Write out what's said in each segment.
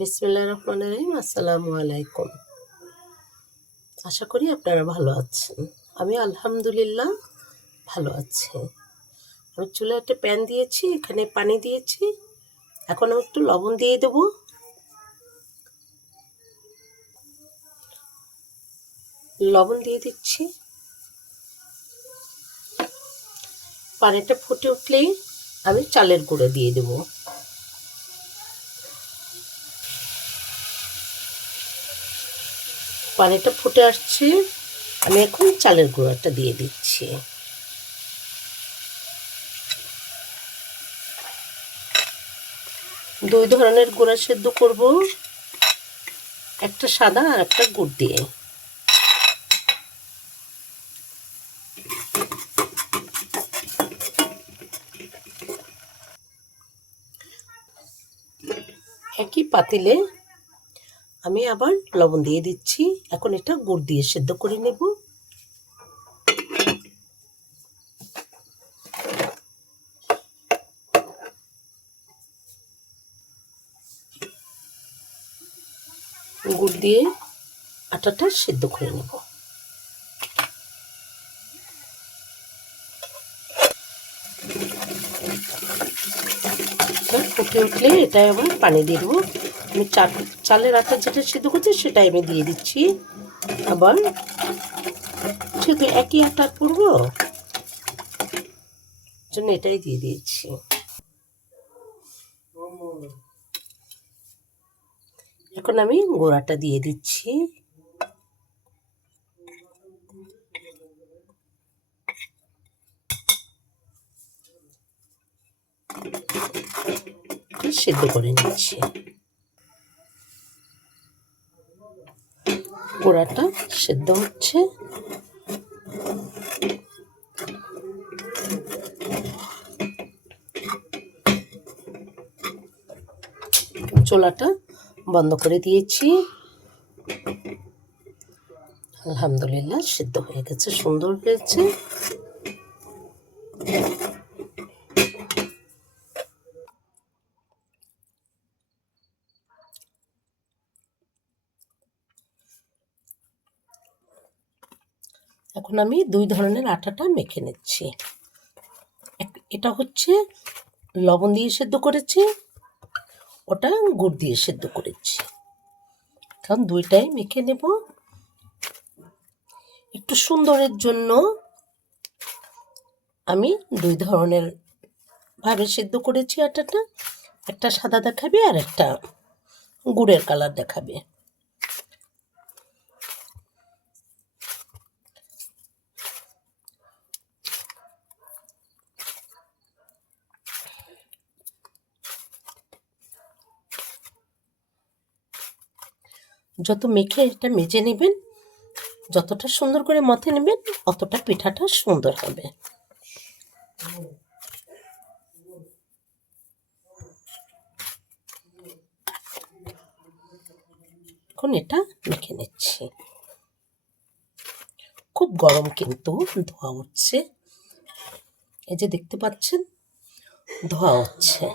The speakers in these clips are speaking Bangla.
বিসমিল্লাহির রহমানির রহিম। আসসালামু আলাইকুম। আশা করি আপনারা ভালো আছেন। আমি আলহামদুলিল্লাহ ভালো আছি। আমি চুলায় একটা প্যান দিয়েছি, এখানে পানি দিয়েছি। এখন আমি একটু লবণ দিয়ে দেব। লবণ দিয়ে দিচ্ছি। পানিটা ফুটে উঠলেই আমি চালের গুঁড়ো দিয়ে দেব। পানিটা ফুটে আসছে, আমি এখন চালের গুঁড়োটা দিয়ে দিচ্ছি। দুই ধরনের গুঁড়া সেদ্ধ করব, একটা সাদা আর একটা গুড় দিয়ে। একই পাতিলে আমি আবার লবণ দিয়ে দিচ্ছি। এখন এটা গুড় দিয়ে সেদ্ধ করে নেব। গুড় দিয়ে আটাটা সেদ্ধ করে নেব। ফুটে উঠলে এটাই আবার পানি দিয়ে দেবো। আমি চালের আটা যেটা সেদ্ধ করছি সেটাই আমি দিয়ে দিচ্ছি। আবার যেহেতু একই আটা করবো জন্য এটাই দিয়ে দিয়েছি। এখন আমি গোড়াটা দিয়ে দিচ্ছি। সেদ্ধ করে নিচ্ছি। গোড়াটা সেদ্ধ হচ্ছে। চুলাটা বন্ধ করে দিয়েছি। আলহামদুলিল্লাহ সিদ্ধ হয়ে গেছে, সুন্দর হয়েছে। এখন আমি দুই ধরনের আটাটা মেখে নিচ্ছি। এটা হচ্ছে লবণ দিয়ে সেদ্ধ করেছি, ওটা গুড় দিয়ে সেদ্ধ করেছি। কারণ দুইটাই মেখে নেব। একটু সুন্দরের জন্য আমি দুই ধরনের ভাবে সেদ্ধ করেছি আটাটা। একটা সাদা দেখাবে আর একটা গুড়ের কালার দেখাবে। যত মেখে এটা মেজে নেবেন, যতটা সুন্দর করে মথে নেবেন অতটা পিঠাটা সুন্দর হবে। এখন এটা মেখে নিচ্ছি। খুব গরম কিন্তু ধোঁয়া উঠছে, এই যে দেখতে পাচ্ছেন ধোঁয়া উঠছে।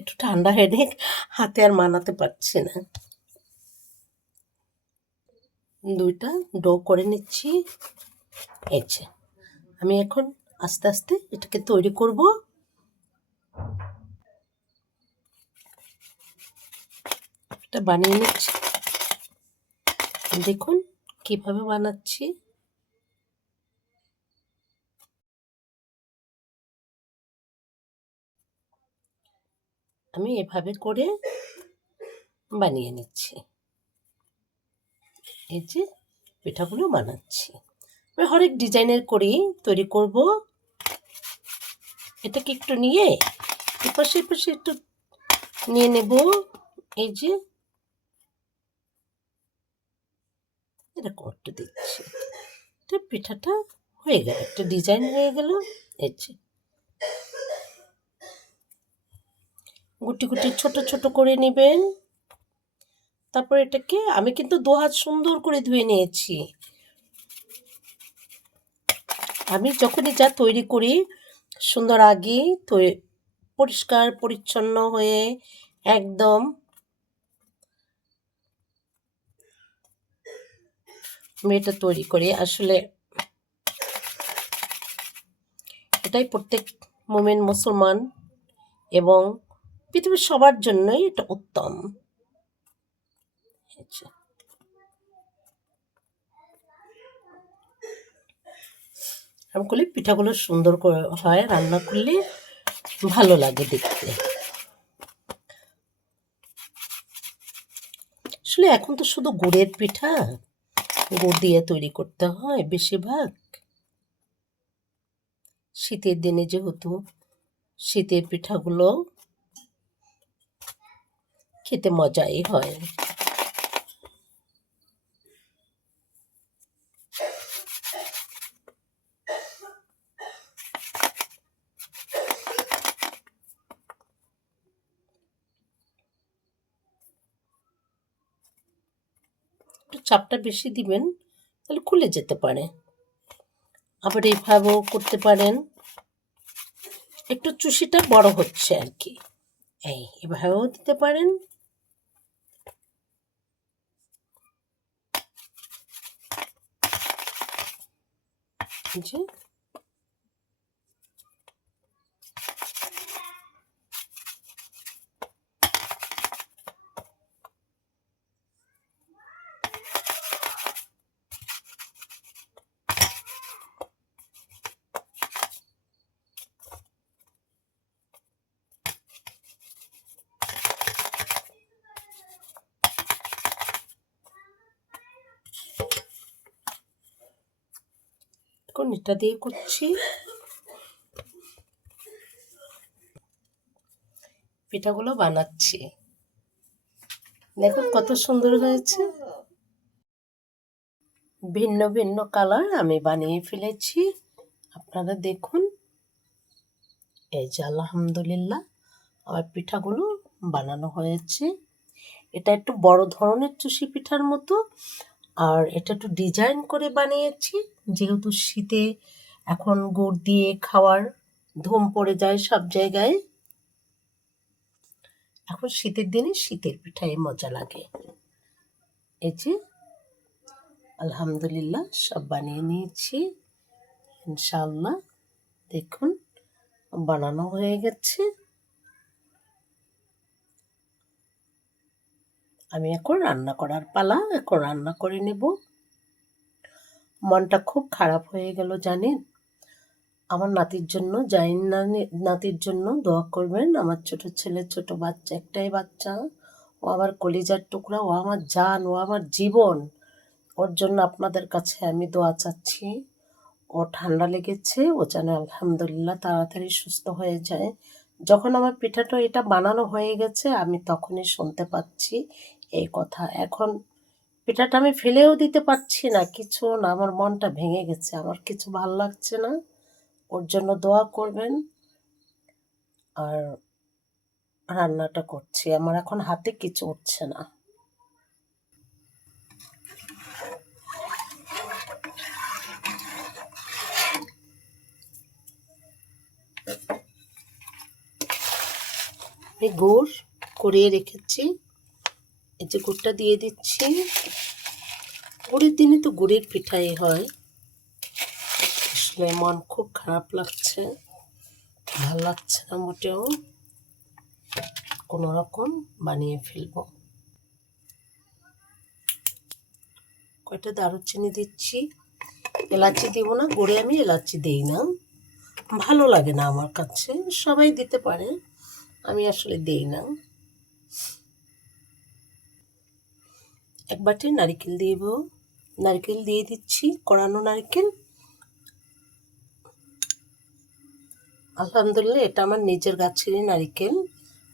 একটু ঠান্ডা হয়ে দেখ, হাতে আর মানাতে পারছি না। দুইটা ডো করে নিচ্ছি। এই যে আমি এখন আস্তে আস্তে এটাকে তৈরি করব। এটা বানিয়ে নিচ্ছি, দেখুন কিভাবে বানাচ্ছি। আমি এভাবে করে বানিয়ে নিচ্ছি। এই যে পিঠাগুলো বানাচ্ছি, আমি হরেক ডিজাইনের করেই তৈরি করব। এটাকে একটু নিয়ে এপাশে এপাশে একটু নিয়ে নেব। এই যে এরকম একটু দিচ্ছি, এটা পিঠাটা হয়ে গেল, একটা ডিজাইন হয়ে গেল। এই যে গুটি গুটি ছোট ছোট করে নেবেন। তারপর এটাকে আমি কিন্তু 2 হাত সুন্দর করে ধুয়ে নিয়েছি। 2 হাত ধোয়ার পরে এটাকে আমি 2 ভাগে ভাগ করে নেব। 2 ভাগে ভাগ করে নিলে পিঠাটা সুন্দর হবে। আমি যখনই যা তৈরি করি সুন্দর আগেই পরিষ্কার পরিচ্ছন্ন হয়ে একদম আমি এটা তৈরি করি। আসলে এটাই প্রত্যেক মুমিন মুসলমান এবং পৃথিবীর সবার জন্যই এটা উত্তম। এরকম করলে পিঠাগুলো সুন্দর করে হয়, রান্না করলে ভালো লাগে দেখতে। আসলে এখন তো শুধু গুড়ের পিঠা, গুড় দিয়ে তৈরি করতে হয় বেশিরভাগ। শীতের দিনে যেহেতু শীতের পিঠাগুলো খেতে মজাই হয়। একটু চাপটা বেশি দিবেন, তাহলে খুলে যেতে পারে। আবার এইভাবেও করতে পারেন, একটু চুষিটা বড় হচ্ছে আর কি, এভাবেও দিতে পারেন। যে এখন এটা দিয়ে করছি। পিঠাগুলো বানাচ্ছি, দেখুন কত সুন্দর হয়েছে। ভিন্ন ভিন্ন কালার আমি বানিয়ে ফেলেছি, আপনারা দেখুন। এই যে আলহামদুলিল্লাহ আমার পিঠাগুলো বানানো হয়েছে। এটা একটু বড় ধরনের চুষি পিঠার মতো, আর এটা একটু ডিজাইন করে বানিয়েছি, যেহেতু শীতে এখন গুড় দিয়ে খাওয়ার ধুম পড়ে যায় সব জায়গায়। এখন শীতের দিনে শীতের পিঠাই মজা লাগে। এই যে আলহামদুলিল্লাহ সব বানিয়ে নিয়েছি ইনশাআল্লাহ। দেখুন বানানো হয়ে গেছে। আমি এখন রান্না করার পালা, এখন রান্না করে নেব। মনটা খুব খারাপ হয়ে গেল জানেন। আমার নাতির জন্য নাতির জন্য দোয়া করবেন। আমার ছোট ছেলে, ছোট বাচ্চা, একটাই বাচ্চা, ও আমার কলিজার টুকরা, ও আমার জান, ও আমার জীবন। ওর জন্য আপনাদের কাছে আমি দোয়া চাচ্ছি। ও ঠান্ডা লেগেছে, ও যেন আলহামদুলিল্লাহ তাড়াতাড়ি সুস্থ হয়ে যায়। যখন আমার পিঠাটা এটা বানানো হয়ে গেছে আমি তখনই শুনতে পাচ্ছি এই কথা। এখন পিঠাটা আমি ফেলেও দিতে পারছি না, কিছু না, আমার মনটা ভেঙে গেছে, আমার কিছু ভালো লাগছে না। ওর জন্য দোয়া করবেন। আর রান্নাটা করছি, আমার এখন হাতে কিছু উঠছে না। আমি গুড় করিয়ে রেখেছি, এই যে গুড়টা দিয়ে দিচ্ছি। গুড়ের দিনে তো গুড়ের পিঠাই হয়। আসলে মন খুব খারাপ লাগছে, ভালো লাগছে না মোটেও। কোনো রকম বানিয়ে ফেলবো। কয়টা দারুচিনি দিচ্ছি, এলাচি দিব না, গুড়ে আমি এলাচি দিই না, ভালো লাগে না আমার কাছে। সবাই দিতে পারে, আমি আসলে দিই না। এক বাটি নারকেল দিব, নারকেল দিয়ে দিচ্ছি, কোরানো নারকেল। আলহামদুলিল্লাহ এটা আমার নিজের গাছেরই নারকেল,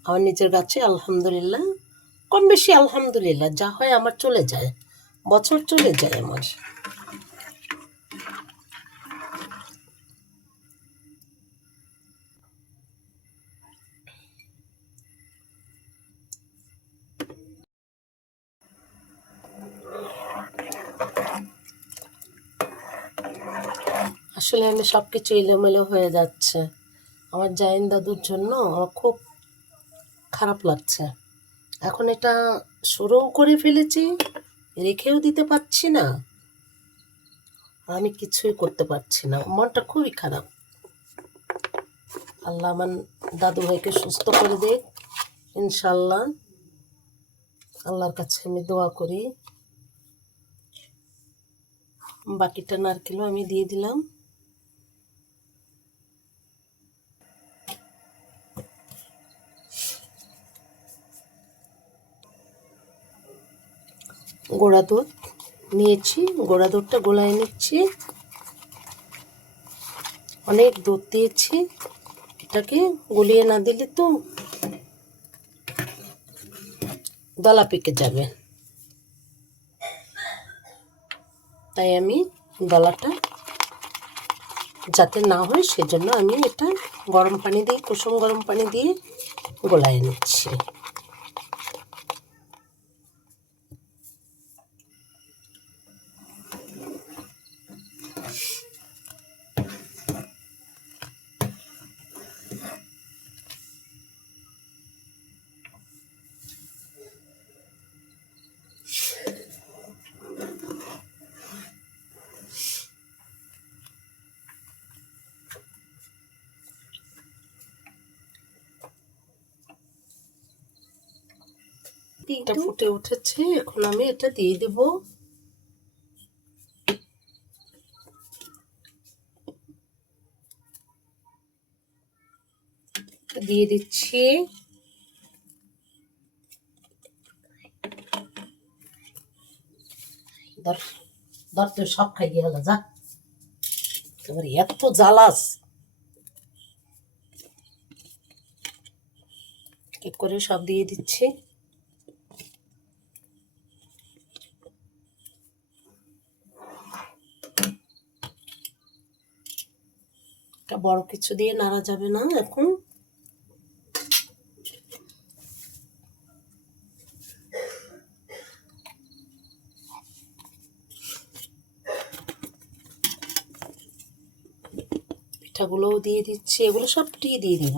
আমার নিজের গাছে আলহামদুলিল্লাহ। কম বেশি আলহামদুলিল্লাহ যা হয় আমার চলে যায়, বছর চলে যায় আমার। আসলে আমি সব কিছু এলোমেলো হয়ে যাচ্ছে। আমার জায়েন দাদুর জন্য আমার খুব খারাপ লাগছে। এখন এটা শুরুও করে ফেলেছি, রেখেও দিতে পারছি না, আমি কিছুই করতে পারছি না, মনটা খুবই খারাপ। আল্লাহ আমার দাদু ভাইকে সুস্থ করে দেখ ইনশাল্লাহ। আল্লাহর কাছে আমি দোয়া করি। বাকিটা নারকেলও আমি দিয়ে দিলাম। গোড়া দুধ নিয়েছি, গোড়া দুধটা গোলায় নিচ্ছি। অনেক দুধ দিয়েছি, এটাকে গলিয়ে না দিলে তো দলা পেকে যাবে, তাই আমি দলাটা যাতে না হয় সেজন্য আমি এটা গরম পানি দিয়ে, কুসুম গরম পানি দিয়ে গোলায় নিচ্ছি। এটা ফুটে উঠেছে, এখন আমি এটা দিয়ে দেব। দিয়ে দিচ্ছি ধর ধর, তুই সব খাই গিয়ে হলো, যা, এবার এত জ্বালাস কি করে। সব দিয়ে দিচ্ছি। এটা বড় কিছু দিয়ে নাড়া যাবে না এখন। পিঠাগুলোও দিয়ে দিচ্ছি, এগুলো সবটি দিয়ে দিব।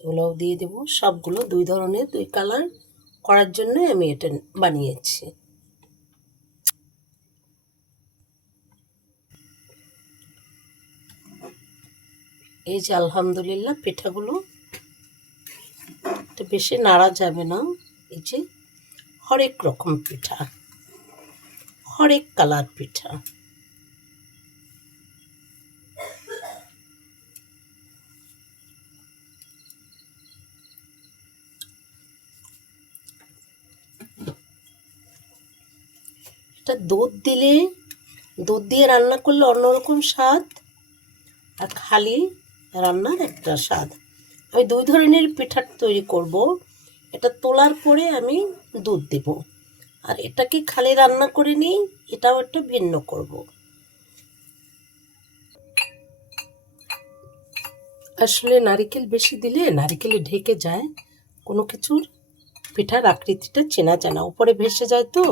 এগুলোও দিয়ে দেবো, সবগুলো দুই ধরনের, দুই কালার করার জন্য আমি এটা বানিয়েছি। এই যে আলহামদুলিল্লাহ পিঠাগুলো, এটা বেশি নাড়া যাবে না। এই যে হরেক রকম পিঠা, হরেক কালার পিঠা। এটা দুধ দিলে, দুধ দিয়ে রান্না করলে অন্যরকম স্বাদ, আর খালি রান্নার একটা স্বাদ। আমি দুই ধরনের পিঠা তৈরি করব। এটা তোলার পরে আমি দুধ দেব, আর এটাকে খালি রান্না করে নিই, এটাও একটা ভিন্ন করব। আসলে নারিকেল বেশি দিলে নারিকেলে ঢেকে যায়, কোনো কিছুর পিঠার আকৃতিটা চেনা যায় না, উপরে ভেসে যায় তো,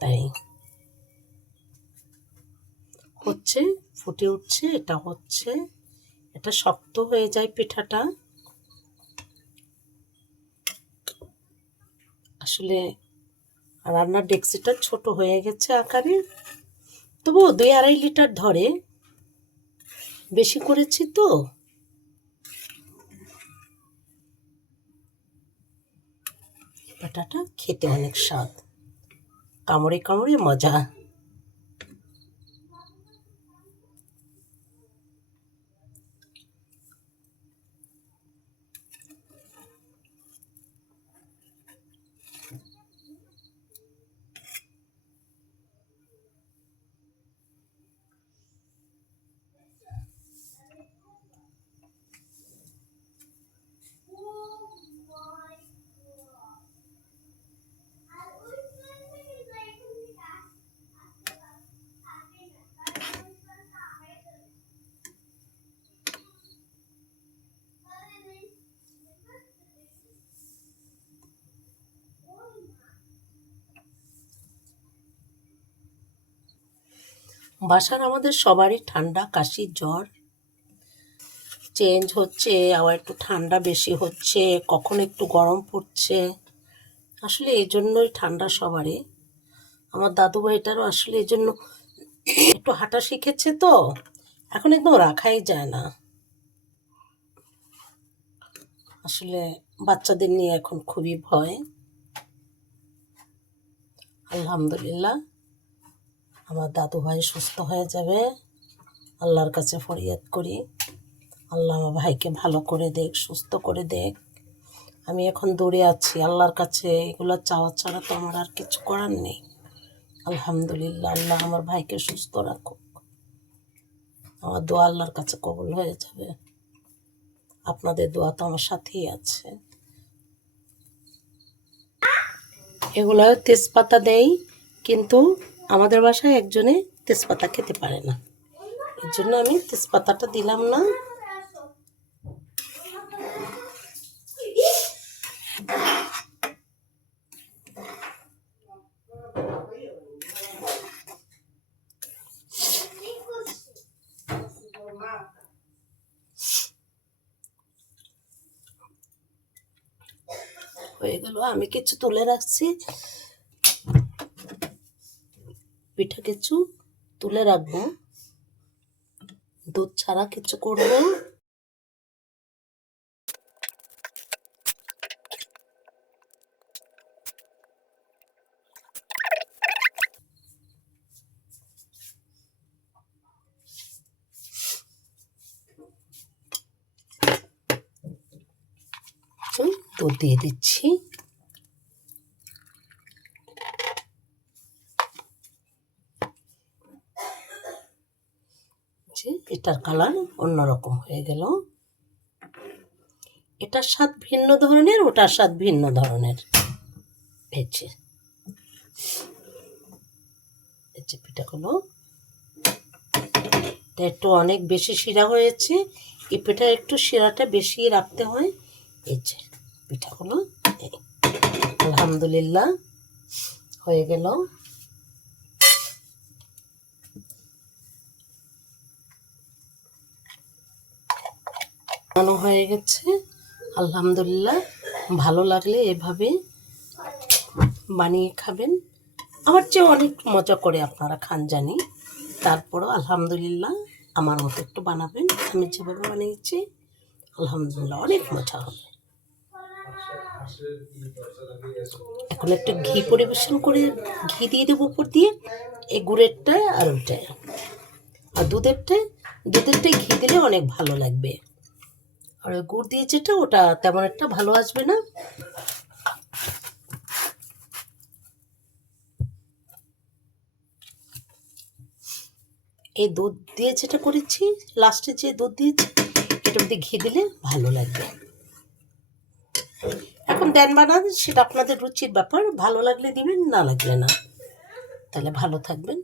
তাই। হচ্ছে, ফুটে উঠছে, এটা হচ্ছে, এটা শক্ত হয়ে যায় পিঠাটা। আসলে রান্নার ডেক্সিটা ছোট হয়ে গেছে আকারে, তবুও 2-2.5 লিটার ধরে, বেশি করেছি তো। পিঠাটা খেতে অনেক স্বাদ, কামড়ে কামড়ে মজা। বাসার আমাদের সবারই ঠান্ডা, কাশি, জ্বর চেঞ্জ হচ্ছে, আবার একটু ঠান্ডা বেশি হচ্ছে, কখন একটু গরম পড়ছে। আসলে এই জন্যই ঠান্ডা সবারই। আমার দাদু ভাইটারও আসলে এই জন্য একটু হাঁটা শিখেছে তো, এখন একদম রাখাই যায় না। আসলে বাচ্চাদের নিয়ে এখন খুবই ভয়। আলহামদুলিল্লাহ আমার দাদু ভাই সুস্থ হয়ে যাবে, আল্লাহর কাছে ফরিয়াদ করি। আল্লাহ আমার ভাইকে ভালো করে দেখ, সুস্থ করে দেখ। আমি এখন দৌড়ে আছি আল্লাহর কাছে, এগুলো চাওয়া ছাড়া তো আমার আর কিছু করার নেই। আলহামদুলিল্লাহ আল্লাহ আমার ভাইকে সুস্থ রাখুক, আমার দোয়া আল্লাহর কাছে কবুল হয়ে যাবে। আপনাদের দোয়া তো আমার সাথেই আছে। এগুলো তেজপাতা দেই, কিন্তু আমাদের বাসায় একজনে তেজপাতা খেতে পারে না, এর জন্য আমি তেজপাতাটা দিলাম না। হয়ে গেল, আমি কিছু তুলে রাখছি, পিঠা কিছু তুলে রাখবো, দুধ ছাড়া কিছু করবো। দুধ দিয়ে দিচ্ছি, যে এটার কালার অন্যরকম হয়ে গেল। এটার স্বাদ ভিন্ন ধরনের, ওটার স্বাদ ভিন্ন ধরনের। এই যে পিঠাগুলো, এটা একটু অনেক বেশি শিরা হয়েছে, এই পিঠা একটু শিরাটা বেশি রাখতে হয়। এই যে পিঠাগুলো আলহামদুলিল্লাহ হয়ে গেল। হয়ে গেছে আলহামদুলিল্লাহ। ভালো লাগলে এভাবে বানিয়ে খাবেন, আমার চেয়ে অনেক মজা করে আপনারা খান জানি, তারপরও আলহামদুলিল্লাহ আমার মতো একটু বানাবেন, আমি যেভাবে বানিয়েছি আলহামদুলিল্লাহ অনেক মজা হবে। এখন একটু ঘি পরিবেশন করে, ঘি দিয়ে দেবো উপর দিয়ে, এই গুড়েরটায় আর ওইটায়, আর দুধেরটায় ঘি দিলে অনেক ভালো লাগবে, আর ওই গুড় দিয়ে যেটা ওটা তেমন একটা ভালো আসবে না। এই দুধ দিয়ে যেটা করেছি, লাস্টে যে দুধ দিয়েছি এটার মধ্যে ঘি দিলে ভালো লাগবে। এখন দেন বানান সেটা আপনাদের রুচির ব্যাপার, ভালো লাগলে দিবেন, না লাগলে না। তাহলে ভালো থাকবেন।